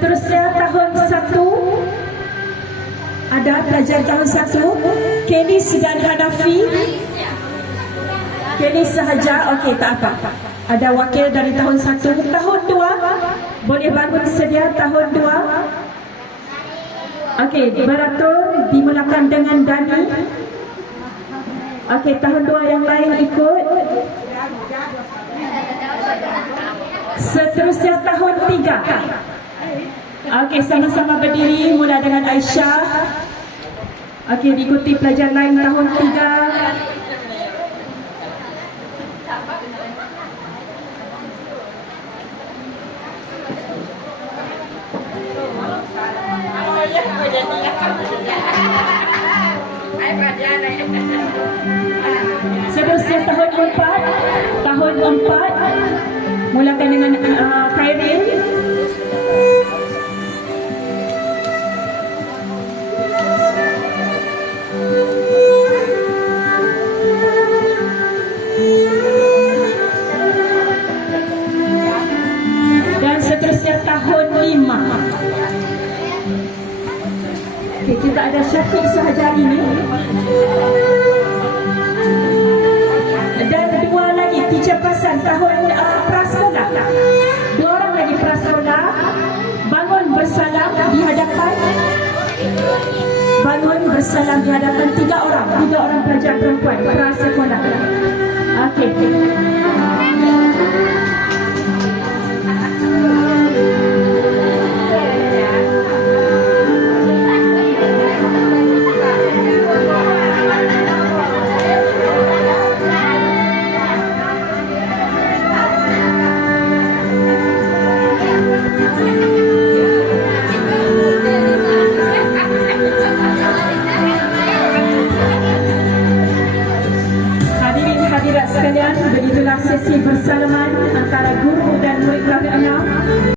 Seterusnya tahun 1 ada pelajar tahun 1 Kenis dan Hanafi. Kenis sahaja, okey, tak apa. Ada wakil dari tahun 1. Tahun 2 boleh bangun sedia. Tahun 2, okey, beratur dimulakan dengan Dani. Okey, tahun 2 yang lain ikut. Seterusnya tahun 3. Okey, sama-sama berdiri mula dengan Aisyah. Okey, diikuti pelajar lain tahun 3. Seterusnya tahun 4. Tahun 4 mulakan dengan Khairil. Dan seterusnya tahun 5. Okey, kita ada Syafiq sahaja ini. Dan 2 lagi teacher pasan tahun prasekolah. 2 orang lagi prasekolah. Bangun bersalam di hadapan. Bangun bersalam di hadapan 3 orang. 3 orang pelajar perempuan prasekolah. Okey. Sekalian, begitulah sesi bersalaman antara guru dan murid kelas 6.